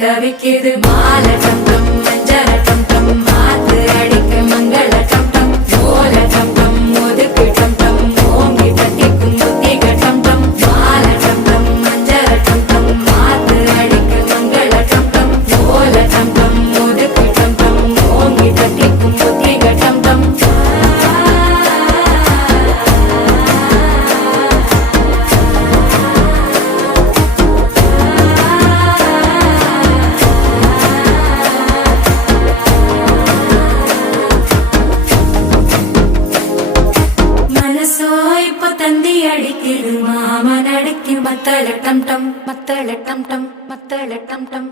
தவிக்குது மால டம் டம் மஞ்சள டம் டம் மாத்து அடிக்க மங்கள டம் டம் ஓல டம் டம் ஒதுக்கு டம் டம் ஓங்கி தட்டிக்கும் புத்திக டம் டம் மால டம் டம் மஞ்சள டம் டம் மாத்து அடிக்க மங்கள டம் டம் ஓல டம் டம் ஒதுக்கு டம் டம் ஓங்கி தட்டிக்கும் புத்திக டம் டம் தந்தி அடிக்குது மாமன் அடிக்கு மத்தள டம் டம் மத்தள டம் டம் மத்தள டம் டம்